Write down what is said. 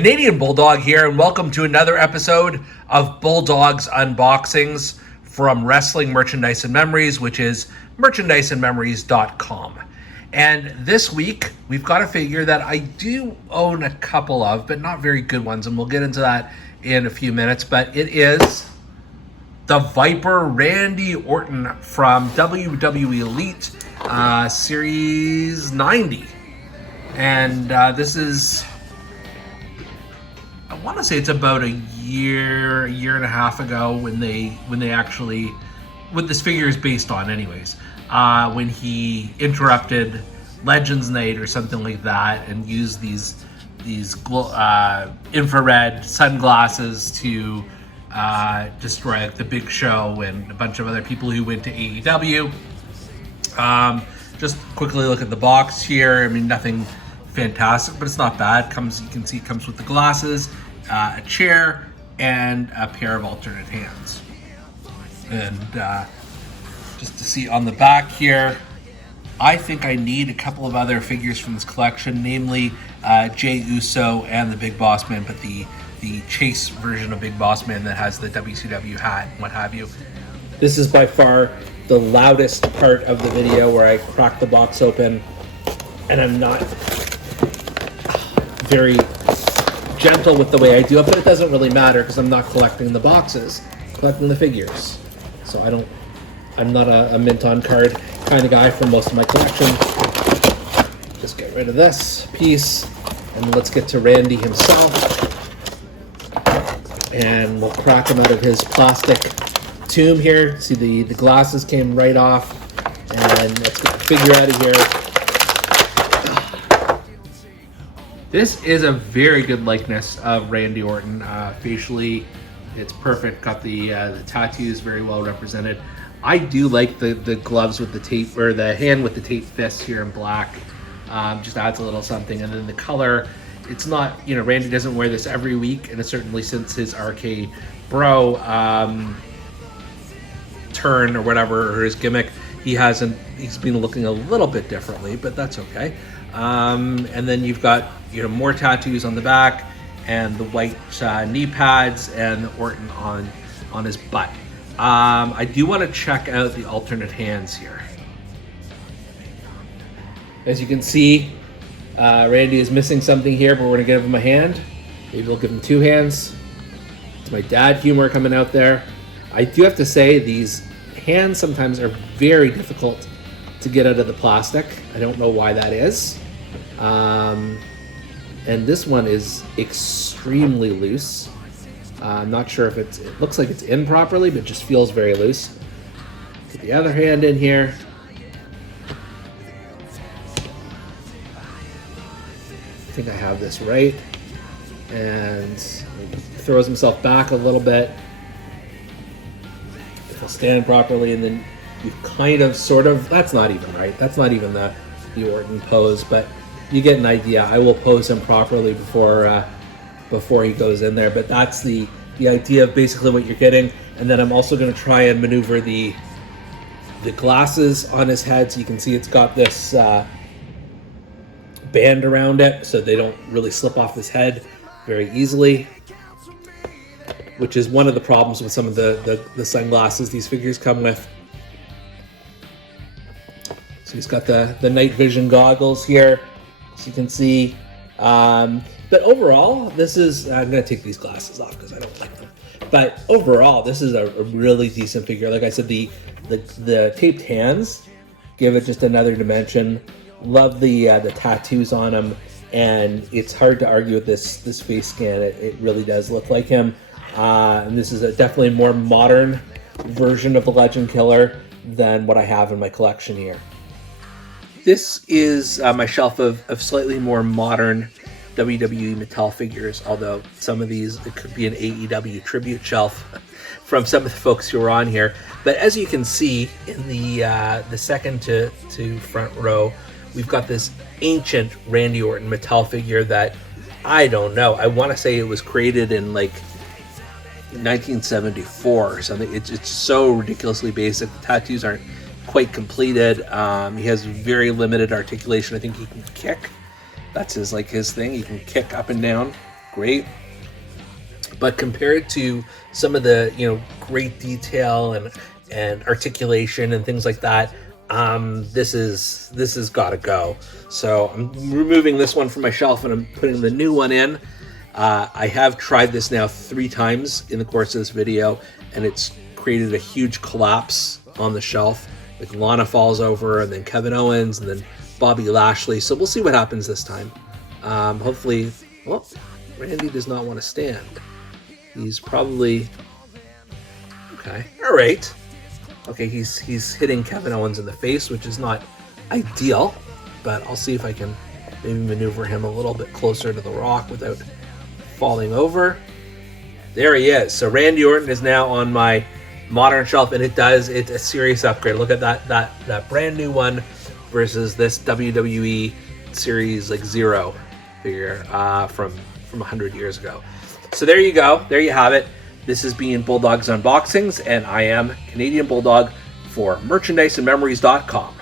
Canadian Bulldog here, and welcome to another episode of Bulldog's Unboxings from Wrestling Merchandise and Memories, which is merchandiseandmemories.com. And this week, we've got a figure that I do own a couple of, but not very good ones, and we'll get into that in a few minutes. But it is the Viper Randy Orton from WWE Elite Series 90. And this is, I want to say it's about a year and a half ago when they actually, what this figure is based on anyways, when he interrupted Legends Night or something like that and used these infrared sunglasses to destroy like the Big Show and a bunch of other people who went to AEW. Just quickly look at the box here. I mean, nothing fantastic, but it's not bad. You can see it comes with the glasses, a chair, and a pair of alternate hands. And just to see on the back here, I think I need a couple of other figures from this collection, namely Jey Uso and the Big Boss Man, but the Chase version of Big Boss Man that has the WCW hat and what have you. This is by far the loudest part of the video, where I crack the box open and I'm not very gentle with the way I do it, but it doesn't really matter because I'm not collecting the boxes, I'm collecting the figures. So I'm not a mint on card kind of guy for most of my collection. Just get rid of this piece and let's get to Randy himself. And we'll crack him out of his plastic tomb here. See, the glasses came right off. And let's get the figure out of here. This is a very good likeness of Randy Orton. Facially, it's perfect. Got the tattoos very well represented. I do like the gloves with the tape, or the hand with the tape fist here in black. Just adds a little something. And then the color, it's not, Randy doesn't wear this every week, and certainly since his RK Bro turn or whatever, or his gimmick, he's been looking a little bit differently, but that's okay. And then you've got more tattoos on the back and the white knee pads and the Orton on his butt. I do want to check out the alternate hands here. As you can see, Randy is missing something here, but we're gonna give him a hand. Maybe we'll give him two hands. It's my dad humor coming out there. I do have to say, these hands sometimes are very difficult to get out of the plastic. I don't know why that is. And this one is extremely loose. I'm not sure if it looks like it's in properly, but it just feels very loose. Get the other hand in here. I think I have this right. And throws himself back a little bit. If he'll stand properly, and then you kind of sort of, that's not even right. That's not even the Orton pose, but you get an idea. I will pose him properly before he goes in there, but that's the idea of basically what you're getting. And then I'm also going to try and maneuver the glasses on his head, so you can see it's got this band around it, so they don't really slip off his head very easily, which is one of the problems with some of the sunglasses these figures come with. So he's got the night vision goggles here, as you can see. But overall, this is, I'm going to take these glasses off because I don't like them. But overall, this is a really decent figure. Like I said, the taped hands give it just another dimension. Love the tattoos on him, and it's hard to argue with this face scan. It really does look like him. And this is definitely a more modern version of the Legend Killer than what I have in my collection here. This is my shelf of slightly more modern WWE Mattel figures, although some of these, it could be an AEW tribute shelf from some of the folks who are on here. But as you can see in the second to front row, we've got this ancient Randy Orton Mattel figure that, I don't know, I want to say it was created in like 1974 or something. It's so ridiculously basic. The tattoos aren't quite completed. He has very limited articulation. I think he can kick. That's his thing. He can kick up and down. great. But compared to some of the, great detail and articulation and things like that, this has got to go. So I'm removing this one from my shelf and I'm putting the new one in. I have tried this now 3 times in the course of this video, and it's created a huge collapse on the shelf. Like Lana falls over, and then Kevin Owens, and then Bobby Lashley. So we'll see what happens this time. Hopefully, well, Randy does not want to stand. He's probably okay. All right. Okay, he's hitting Kevin Owens in the face, which is not ideal, but I'll see if I can maybe maneuver him a little bit closer to the Rock without falling over. There he is. So Randy Orton is now on my modern shelf, and it's a serious upgrade. Look at that brand new one versus this WWE Series 0 figure from 100 years ago. So there you go. There you have it. This has been Bulldog's Unboxings, and I am Canadian Bulldog for merchandiseandmemories.com.